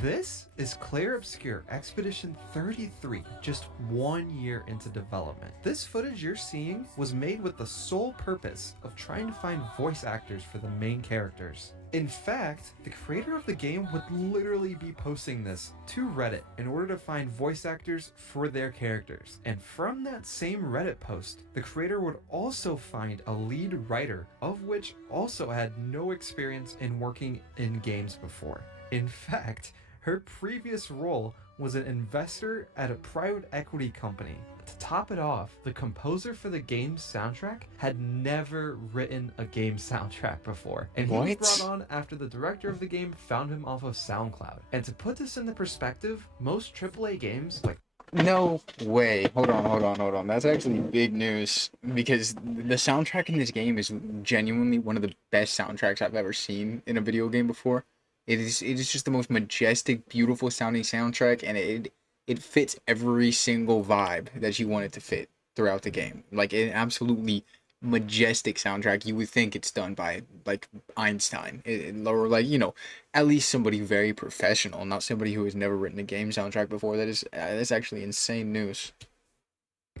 This is Clair Obscur Expedition 33, just 1 year into development. This footage you're seeing was made with the sole purpose of trying to find voice actors for the main characters. In fact, the creator of the game would literally be posting this to Reddit in order to find voice actors for their characters. And from that same Reddit post, the creator would also find a lead writer, of which also had no experience in working in games before. In fact, her previous role was an investor at a private equity company. To top it off, the composer for the game's soundtrack had never written a game soundtrack before, and he was brought on after the director of the game found him off of SoundCloud. And to put this into perspective, most AAA games like No way. Hold on. That's actually big news because the soundtrack in this game is genuinely one of the best soundtracks I've ever seen in a video game before. It is just the most majestic, beautiful sounding soundtrack, and it fits every single vibe that you want it to fit throughout the game. Like an absolutely majestic soundtrack. You would think it's done by like Einstein, or like, you know, at least somebody very professional, not somebody who has never written a game soundtrack before. That's actually insane news.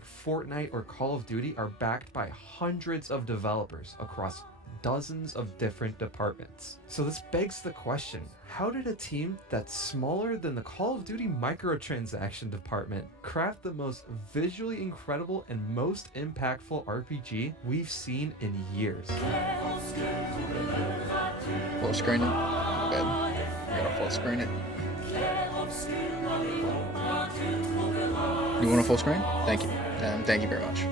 Fortnite or Call of Duty are backed by hundreds of developers across dozens of different departments. So this begs the question, how did a team that's smaller than the Call of Duty microtransaction department craft the most visually incredible and most impactful RPG we've seen in years? Full screen it. Bad. I gotta full screen it. You want a full screen? Thank you. Thank you very much.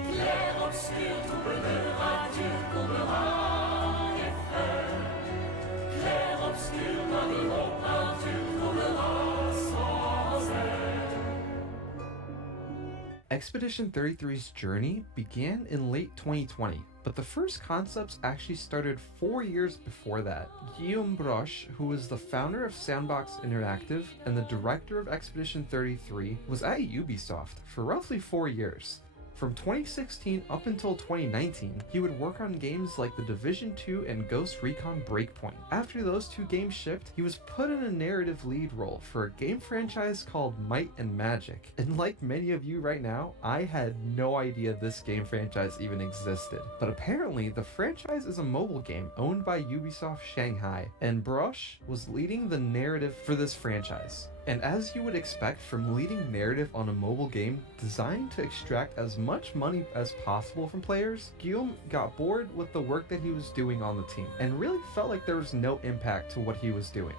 Expedition 33's journey began in late 2020, but the first concepts actually started 4 years before that. Guillaume Broche, who was the founder of Sandbox Interactive and the director of Expedition 33, was at Ubisoft for roughly 4 years. From 2016 up until 2019, he would work on games like The Division 2 and Ghost Recon Breakpoint. After those two games shipped, he was put in a narrative lead role for a game franchise called Might and Magic. And like many of you right now, I had no idea this game franchise even existed. But apparently, the franchise is a mobile game owned by Ubisoft Shanghai, and Broche was leading the narrative for this franchise. And as you would expect from leading narrative on a mobile game designed to extract as much money as possible from players, Guillaume got bored with the work that he was doing on the team and really felt like there was no impact to what he was doing.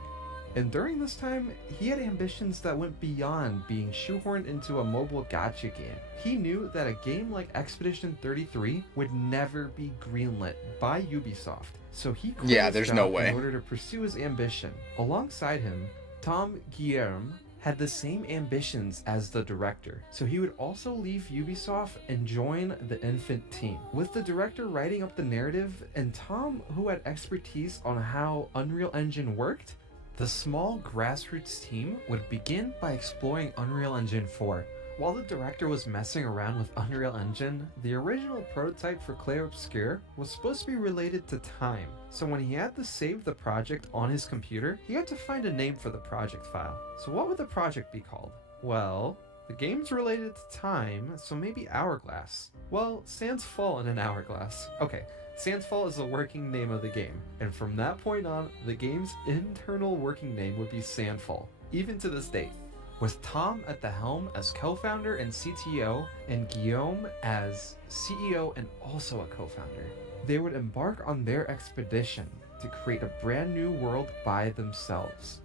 And during this time, he had ambitions that went beyond being shoehorned into a mobile gacha game. He knew that a game like Expedition 33 would never be greenlit by Ubisoft, so he quit his job in order to pursue his ambition. Alongside him, Tom Guillerme had the same ambitions as the director, so he would also leave Ubisoft and join the infant team. With the director writing up the narrative and Tom, who had expertise on how Unreal Engine worked, the small grassroots team would begin by exploring Unreal Engine 4. While the director was messing around with Unreal Engine, the original prototype for Clair Obscur was supposed to be related to time. So when he had to save the project on his computer, he had to find a name for the project file. So what would the project be called? Well, the game's related to time, so maybe Hourglass. Well, Sans Fall in an hourglass. Okay, Sans Fall is the working name of the game, and from that point on, the game's internal working name would be Sandfall, even to this date. With Tom at the helm as co-founder and CTO, and Guillaume as CEO and also a co-founder, they would embark on their expedition to create a brand new world by themselves.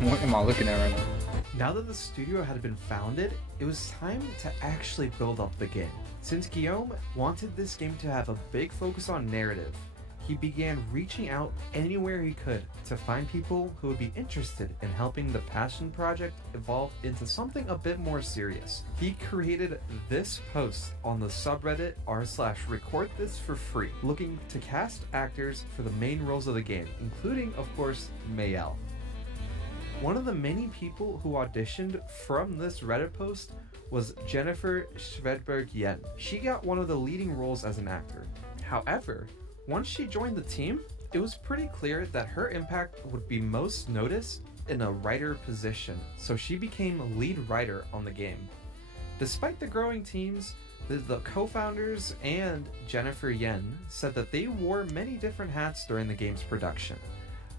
What am I looking at right now? Now that the studio had been founded, it was time to actually build up the game. Since Guillaume wanted this game to have a big focus on narrative, he began reaching out anywhere he could to find people who would be interested in helping the passion project evolve into something a bit more serious. He created this post on the subreddit r/record this for free, looking to cast actors for the main roles of the game, including, of course, Mayel. One of the many people who auditioned from this Reddit post was Jennifer Schvedberg-Yen. She got one of the leading roles as an actor. However, once she joined the team, it was pretty clear that her impact would be most noticed in a writer position, so she became lead writer on the game. Despite the growing teams, the co-founders and Jennifer Yen said that they wore many different hats during the game's production.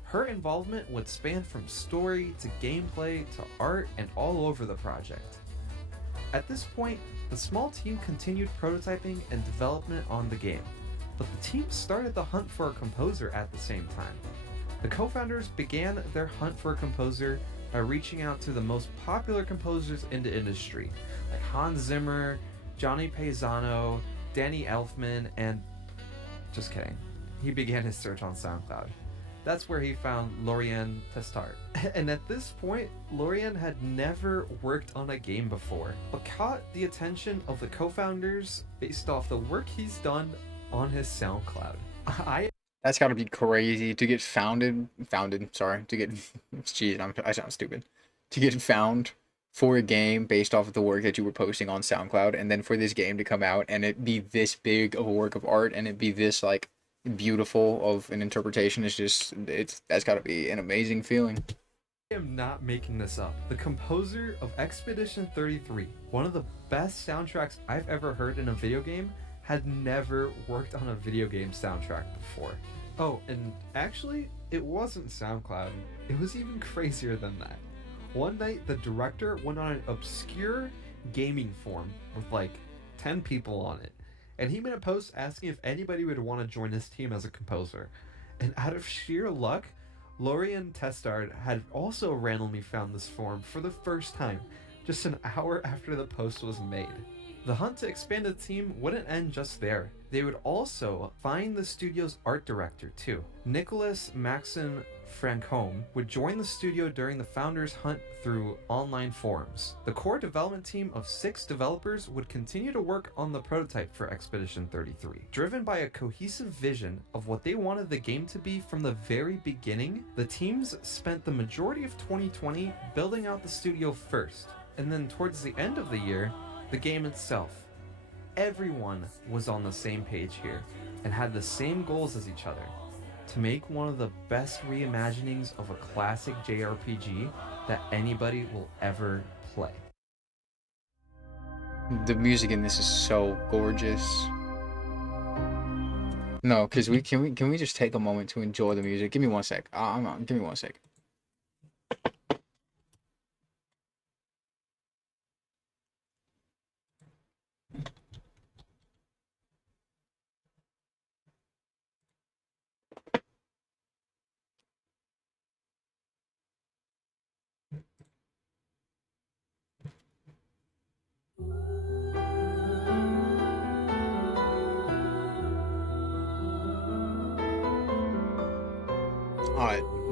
Her involvement would span from story to gameplay to art and all over the project. At this point, the small team continued prototyping and development on the game, but the team started the hunt for a composer at the same time. The co-founders began their hunt for a composer by reaching out to the most popular composers in the industry, like Hans Zimmer, Johnny Paisano, Danny Elfman, and... just kidding. He began his search on SoundCloud. That's where he found Lorien Testart. And at this point, Lorien had never worked on a game before, but caught the attention of the co-founders based off the work he's done on his SoundCloud. That's gotta be crazy to get I sound stupid. To get found for a game based off of the work that you were posting on SoundCloud, and then for this game to come out and it be this big of a work of art and it be this like beautiful of an interpretation that's gotta be an amazing feeling. I am not making this up. The composer of Expedition 33, one of the best soundtracks I've ever heard in a video game, had never worked on a video game soundtrack before. Oh, and actually, it wasn't SoundCloud. It was even crazier than that. One night, the director went on an obscure gaming forum with like 10 people on it, and he made a post asking if anybody would want to join his team as a composer. And out of sheer luck, Lorien Testard had also randomly found this forum for the first time, just an hour after the post was made. The hunt to expand the team wouldn't end just there. They would also find the studio's art director too. Nicholas Maxon Francombe would join the studio during the founders' hunt through online forums. The core development team of 6 developers would continue to work on the prototype for Expedition 33. Driven by a cohesive vision of what they wanted the game to be from the very beginning, the teams spent the majority of 2020 building out the studio first, and then towards the end of the year, the game itself. Everyone was on the same page here and had the same goals as each other: to make one of the best reimaginings of a classic JRPG that anybody will ever play. The music in this is so gorgeous. No, because can we just take a moment to enjoy the music? Give me one sec. Give me one sec.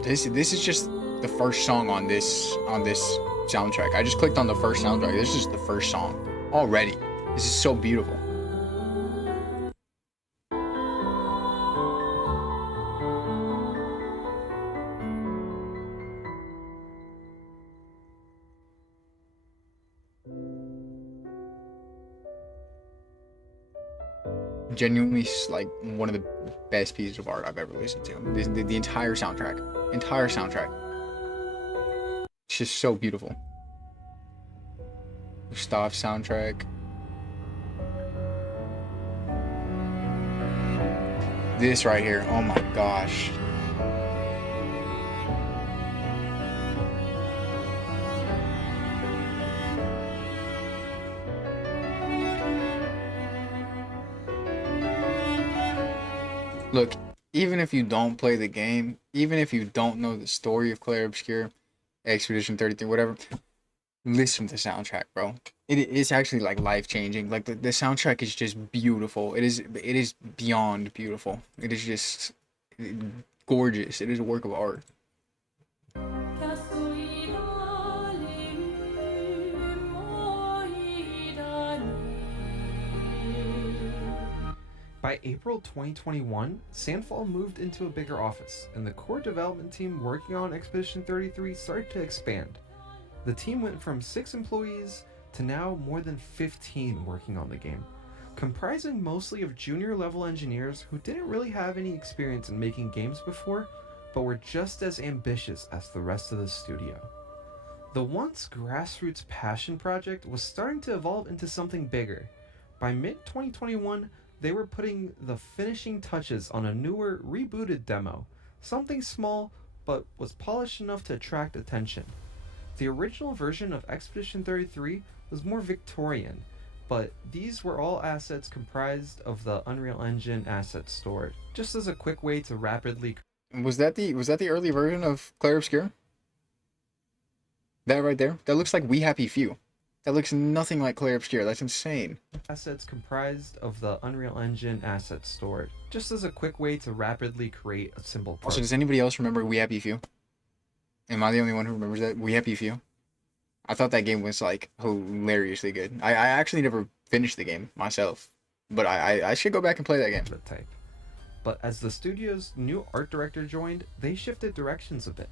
This is just the first song on this soundtrack. I just clicked on the first soundtrack. This is the first song already. This is so beautiful. Genuinely like one of the best pieces of art I've ever listened to. The entire soundtrack. It's just so beautiful. Gustav soundtrack. This right here, oh my gosh. Look, even if you don't play the game, even if you don't know the story of Clair Obscur, Expedition 33, whatever, listen to the soundtrack, bro. It's actually like life-changing. Like the soundtrack is just beautiful. It is beyond beautiful. It is just gorgeous. It is a work of art. By April 2021, Sandfall moved into a bigger office, and the core development team working on Expedition 33 started to expand. The team went from 6 employees to now more than 15 working on the game, comprising mostly of junior level engineers who didn't really have any experience in making games before, but were just as ambitious as the rest of the studio. The once grassroots passion project was starting to evolve into something bigger. By mid 2021, they were putting the finishing touches on a newer, rebooted demo, something small but was polished enough to attract attention. The original version of Expedition 33 was more Victorian, but these were all assets comprised of the Unreal Engine assets stored. Just as a quick way to rapidly Was that the early version of Clair Obscur? That right there? That looks like We Happy Few. That looks nothing like Clair Obscur. That's insane. assets comprised of the Unreal Engine assets stored. Just as a quick way to rapidly create a simple Also, does anybody else remember We Happy Few? Am I the only one who remembers that? We Happy Few? I thought that game was like hilariously good. I actually never finished the game myself, but I should go back and play that game. prototype. But as the studio's new art director joined, they shifted directions a bit.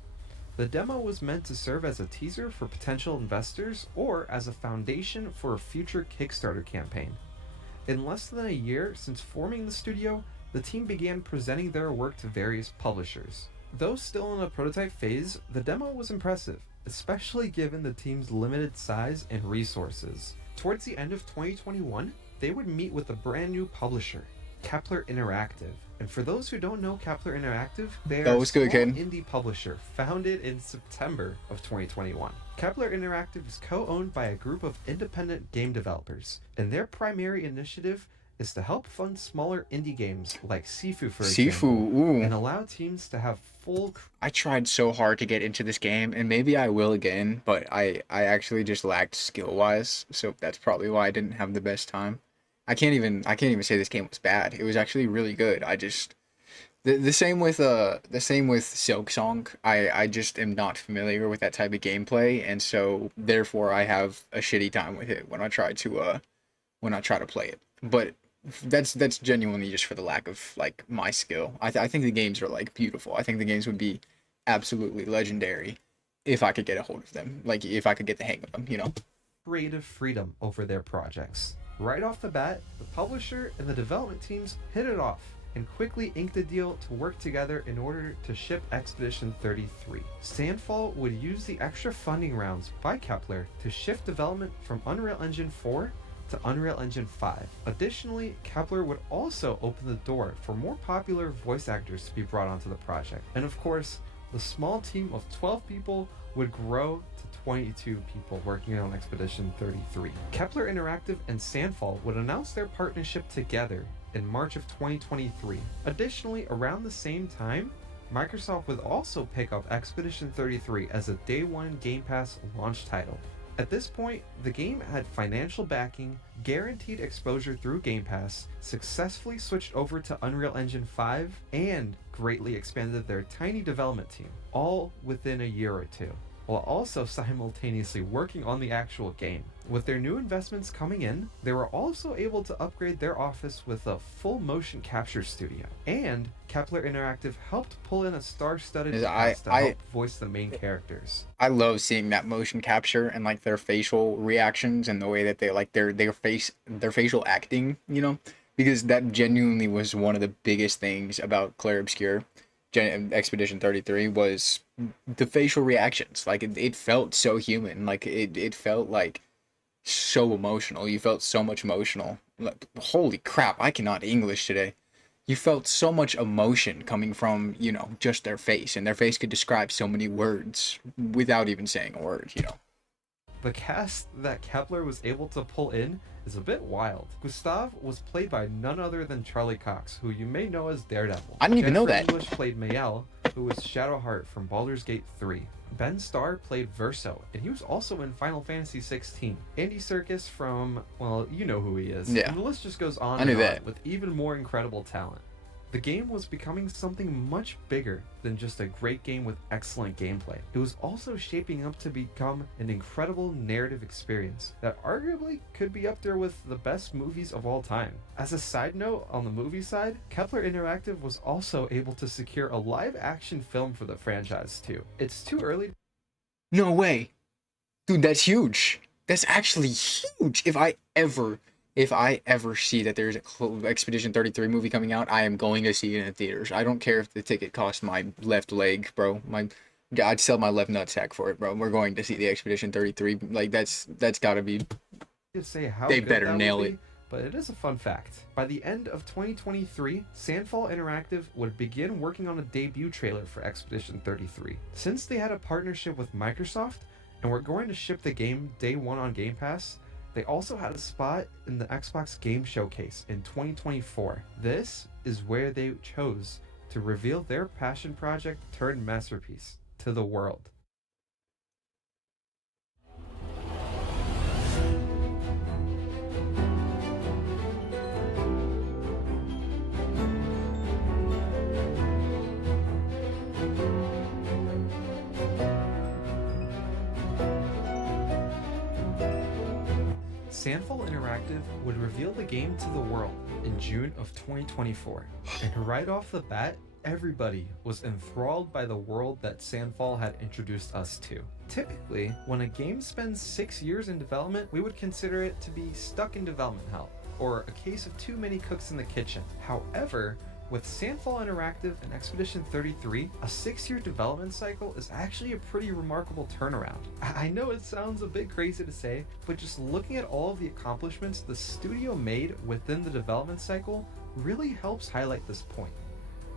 The demo was meant to serve as a teaser for potential investors or as a foundation for a future Kickstarter campaign. In less than a year since forming the studio, the team began presenting their work to various publishers. Though still in a prototype phase, the demo was impressive, especially given the team's limited size and resources. Towards the end of 2021, they would meet with a brand new publisher, Kepler Interactive. And for those who don't know Kepler Interactive, they are a small indie publisher founded in September of 2021. Kepler Interactive is co-owned by a group of independent game developers, and their primary initiative is to help fund smaller indie games like Sifu, for example, Sifu, and ooh. allow teams to have full I tried so hard to get into this game, and maybe I will again, but I actually just lacked skill-wise, so that's probably why I didn't have the best time. I can't even say this game was bad. It was actually really good. I just the same with Silk Song. I just am not familiar with that type of gameplay, and so therefore I have a shitty time with it when I try to play it. But that's genuinely just for the lack of like my skill. I think the games are like beautiful. I think the games would be absolutely legendary if I could get a hold of them. Like if I could get the hang of them, you know. creative freedom over their projects. Right off the bat, the publisher and the development teams hit it off and quickly inked a deal to work together in order to ship Expedition 33. Sandfall would use the extra funding rounds by Kepler to shift development from Unreal Engine 4 to Unreal Engine 5. Additionally, Kepler would also open the door for more popular voice actors to be brought onto the project. And of course, the small team of 12 people would grow to 22 people working on Expedition 33. Kepler Interactive and Sandfall would announce their partnership together in March of 2023. Additionally, around the same time, Microsoft would also pick up Expedition 33 as a Day 1 Game Pass launch title. At this point, the game had financial backing, guaranteed exposure through Game Pass, successfully switched over to Unreal Engine 5, and greatly expanded their tiny development team, all within a year or two, while also simultaneously working on the actual game. With their new investments coming in, they were also able to upgrade their office with a full motion capture studio. And Kepler Interactive helped pull in a star-studded cast to help voice the main characters. I love seeing that motion capture and like their facial reactions and the way that they like their facial acting, you know, because that genuinely was one of the biggest things about Clair Obscur. Expedition 33 was the facial reactions. Like it felt so human. Like it felt like so emotional. You felt so much emotional. Like, holy crap, I cannot English today. You felt so much emotion coming from, you know, just their face, and their face could describe so many words without even saying a word, you know. The cast that Kepler was able to pull in is a bit wild. Gustav was played by none other than Charlie Cox, who you may know as Daredevil. I didn't even know Jennifer that. English played Mayel, who was Shadowheart from Baldur's Gate 3. Ben Starr played Verso, and he was also in Final Fantasy 16. Andy Serkis from, well, you know who he is. Yeah. And the list just goes on I knew and on that. with even more incredible talent. The game was becoming something much bigger than just a great game with excellent gameplay. It was also shaping up to become an incredible narrative experience that arguably could be up there with the best movies of all time. As a side note, on the movie side, Kepler Interactive was also able to secure a live-action film for the franchise too. It's too early. No way. Dude, that's huge. That's actually huge. If I ever see that there's a Expedition 33 movie coming out, I am going to see it in the theaters. I don't care if the ticket costs my left leg, bro. I'd sell my left nutsack for it, bro. We're going to see the Expedition 33. Like that's got to be. To say how They good better that would nail it. be, but it is a fun fact. By the end of 2023, Sandfall Interactive would begin working on a debut trailer for Expedition 33. Since they had a partnership with Microsoft and were going to ship the game day one on Game Pass, they also had a spot in the Xbox Game Showcase in 2024. This is where they chose to reveal their passion project turned masterpiece to the world. Sandfall Interactive would reveal the game to the world in June of 2024. And right off the bat, everybody was enthralled by the world that Sandfall had introduced us to. Typically, when a game spends 6 years in development, we would consider it to be stuck in development hell, or a case of too many cooks in the kitchen. However, with Sandfall Interactive and Expedition 33, a 6-year development cycle is actually a pretty remarkable turnaround. I know it sounds a bit crazy to say, but just looking at all of the accomplishments the studio made within the development cycle really helps highlight this point.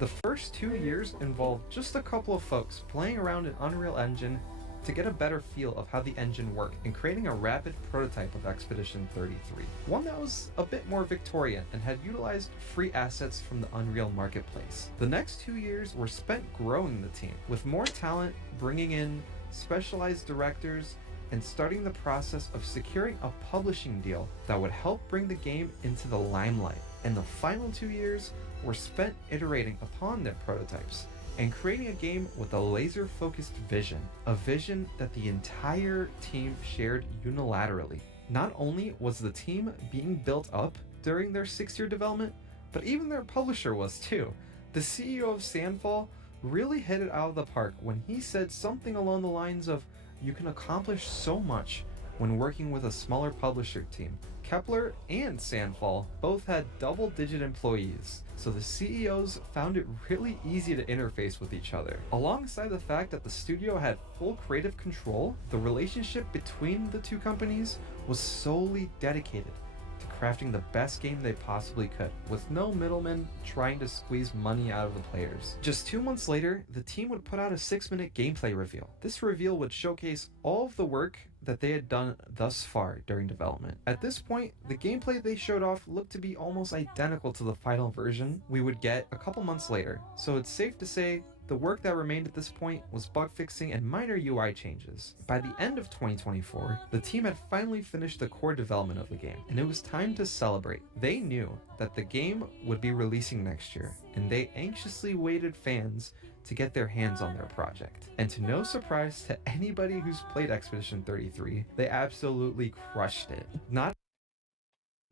The first 2 years involved just a couple of folks playing around in Unreal Engine to get a better feel of how the engine worked and creating a rapid prototype of Expedition 33. One that was a bit more Victorian and had utilized free assets from the Unreal marketplace. The next 2 years were spent growing the team, with more talent, bringing in specialized directors, and starting the process of securing a publishing deal that would help bring the game into the limelight. And the final 2 years were spent iterating upon their prototypes and creating a game with a laser-focused vision, a vision that the entire team shared unilaterally. Not only was the team being built up during their 6-year development, but even their publisher was too. The CEO of Sandfall really hit it out of the park when he said something along the lines of, "You can accomplish so much when working with a smaller publisher team." Kepler and Sandfall both had double-digit employees, so the CEOs found it really easy to interface with each other. Alongside the fact that the studio had full creative control, the relationship between the two companies was solely dedicated to crafting the best game they possibly could, with no middlemen trying to squeeze money out of the players. Just 2 months later, the team would put out a 6-minute gameplay reveal. This reveal would showcase all of the work that they had done thus far during development. At this point, the gameplay they showed off looked to be almost identical to the final version we would get a couple months later, so it's safe to say the work that remained at this point was bug fixing and minor UI changes. By the end of 2024, the team had finally finished the core development of the game, and it was time to celebrate. They knew that the game would be releasing next year, and they anxiously waited fans to get their hands on their project. And to no surprise to anybody who's played Expedition 33, they absolutely crushed it. Not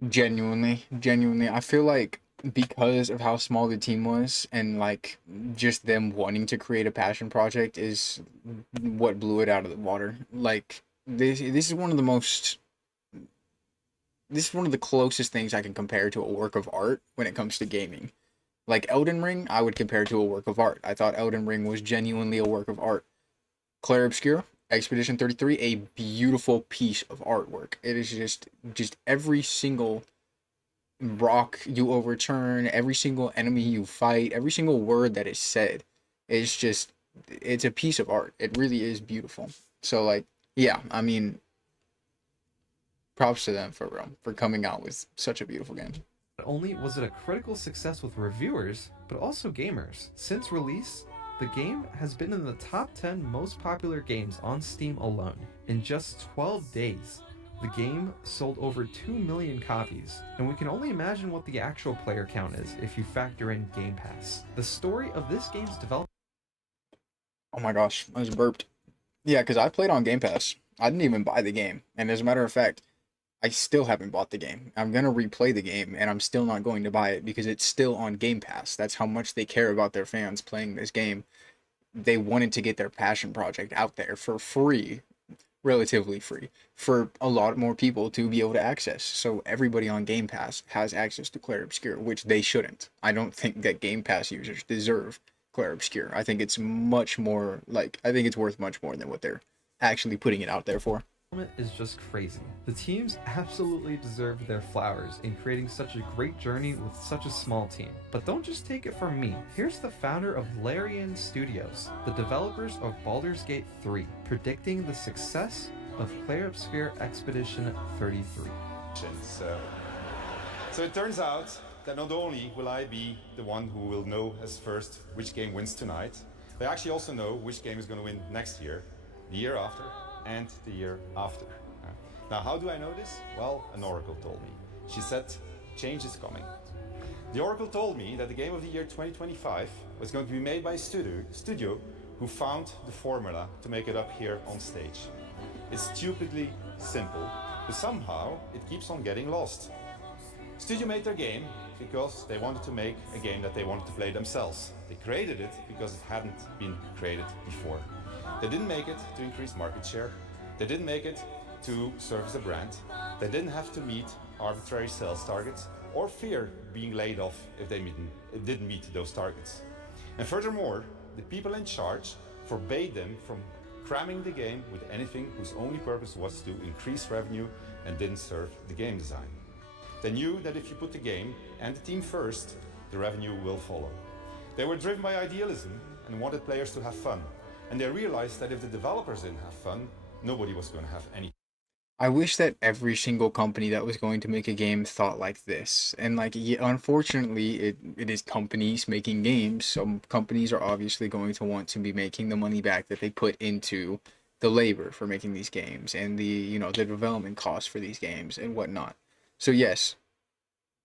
Genuinely, I feel like because of how small the team was and like just them wanting to create a passion project is what blew it out of the water. Like this is one of the most this is one of the closest things I can compare to a work of art when it comes to gaming. Like Elden Ring, I would compare to a work of art. I thought Elden Ring was genuinely a work of art. Clair Obscur, Expedition 33, a beautiful piece of artwork. It is just every single rock you overturn, every single enemy you fight, every single word that is said. It's a piece of art. It really is beautiful. So like, yeah, I mean, props to them for real, for coming out with such a beautiful game. only was it a critical success with reviewers, but also gamers. Since release, the game has been in the top 10 most popular games on Steam alone. In just 12 days, the game sold over 2 million copies, and we can only imagine what the actual player count is if you factor in Game Pass. The story of this game's development. Oh my gosh, I just burped. Yeah, because I played on Game Pass. I didn't even buy the game. And as a matter of fact, I still haven't bought the game. I'm going to replay the game, and I'm still not going to buy it because it's still on Game Pass. That's how much they care about their fans playing this game. They wanted to get their passion project out there for free relatively free for a lot more people to be able to access. So everybody on Game Pass has access to Clair Obscur, which they shouldn't. I don't think that Game Pass users deserve Clair Obscur. I think it's much more like I think it's worth much more than what they're actually putting it out there for. Is just crazy. The teams absolutely deserve their flowers in creating such a great journey with such a small team. But don't just take it from me. Here's the founder of Larian Studios, the developers of Baldur's Gate 3, predicting the success of Clair Obscur Expedition 33. So it turns out that not only will I be the one who will know as first which game wins tonight, I actually also know which game is going to win next year, the year after, and the year after. Now, how do I know this? Well, an oracle told me. She said, change is coming. The oracle told me that the game of the year 2025 was going to be made by a studio who found the formula to make it up here on stage. It's stupidly simple, but somehow it keeps on getting lost. Studio made their game because they wanted to make a game that they wanted to play themselves. They created it because it hadn't been created before. They didn't make it to increase market share. They didn't make it to serve as a brand. They didn't have to meet arbitrary sales targets or fear being laid off if they didn't meet those targets. And furthermore, the people in charge forbade them from cramming the game with anything whose only purpose was to increase revenue and didn't serve the game design. They knew that if you put the game and the team first, the revenue will follow. They were driven by idealism and wanted players to have fun. And they realized that if the developers didn't have fun, nobody was going to have any. I wish that every single company that was going to make a game thought like this. And like, yeah, unfortunately, it is companies making games. So companies are obviously going to want to be making the money back that they put into the labor for making these games and the, you know, the development costs for these games and whatnot. So yes,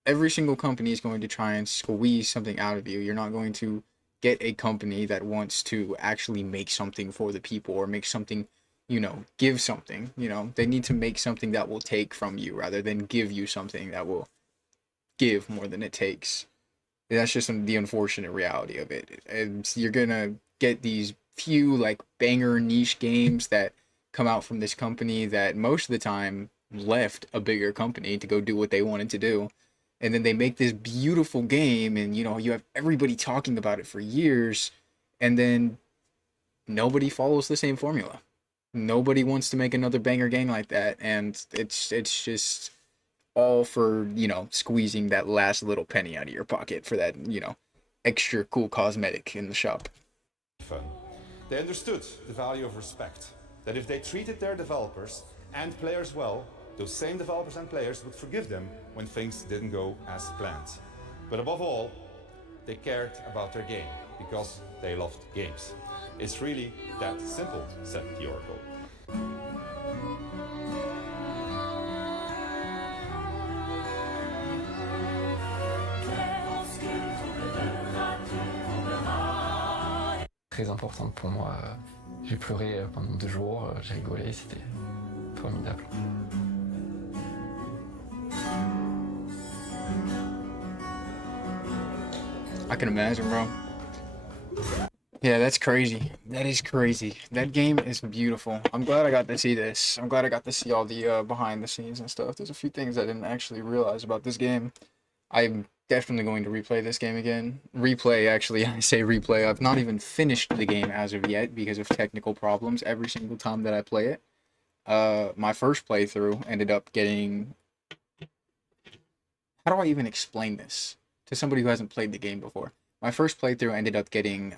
every single company is going to try and squeeze something out of you. You're not going to get a company that wants to actually make something for the people or make something, you know, give something. You know, they need to make something that will take from you rather than give you something that will give more than it takes. That's just the unfortunate reality of it. And you're gonna get these few like banger niche games that come out from this company that most of the time left a bigger company to go do what they wanted to do, and then they make this beautiful game, and you know, you have everybody talking about it for years, and then nobody follows the same formula. Nobody wants to make another banger game like that, and it's just all for, you know, squeezing that last little penny out of your pocket for that, you know, extra cool cosmetic in the shop. Fun. They understood the value of respect, that if they treated their developers and players well, those same developers and players would forgive them when things didn't go as planned. But above all, they cared about their game because they loved games. It's really that simple, said the oracle. Très importante pour moi. J'ai pleuré pendant 2 jours, j'ai rigolé, c'était formidable. I can imagine, bro. Yeah, that's crazy. That is crazy. That game is beautiful. I'm glad I got to see this. I'm glad I got to see all the behind the scenes and stuff. There's a few things I didn't actually realize about this game. I'm definitely going to replay this game again. Replay, actually, I say replay. I've not even finished the game as of yet because of technical problems every single time that I play it. My first playthrough ended up getting... How do I even explain this to somebody who hasn't played the game before? My first playthrough ended up getting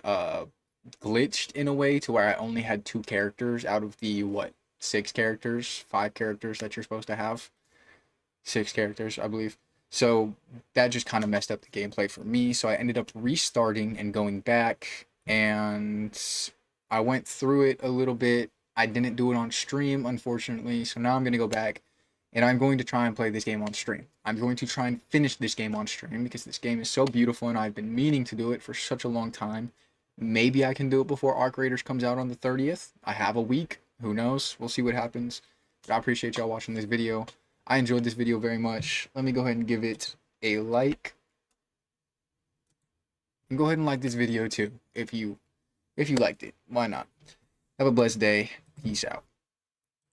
glitched in a way to where I only had 2 characters out of the, what, 6 characters, 5 characters that you're supposed to have. 6 characters, I believe. So that just kind of messed up the gameplay for me. So I ended up restarting and going back, and I went through it a little bit. I didn't do it on stream, unfortunately. So now I'm going to go back, and I'm going to try and play this game on stream. I'm going to try and finish this game on stream because this game is so beautiful, and I've been meaning to do it for such a long time. Maybe I can do it before Arc Raiders comes out on the 30th. I have a week. Who knows? We'll see what happens. But I appreciate y'all watching this video. I enjoyed this video very much. Let me go ahead and give it a like. And go ahead and like this video too if you liked it. Why not? Have a blessed day. Peace out.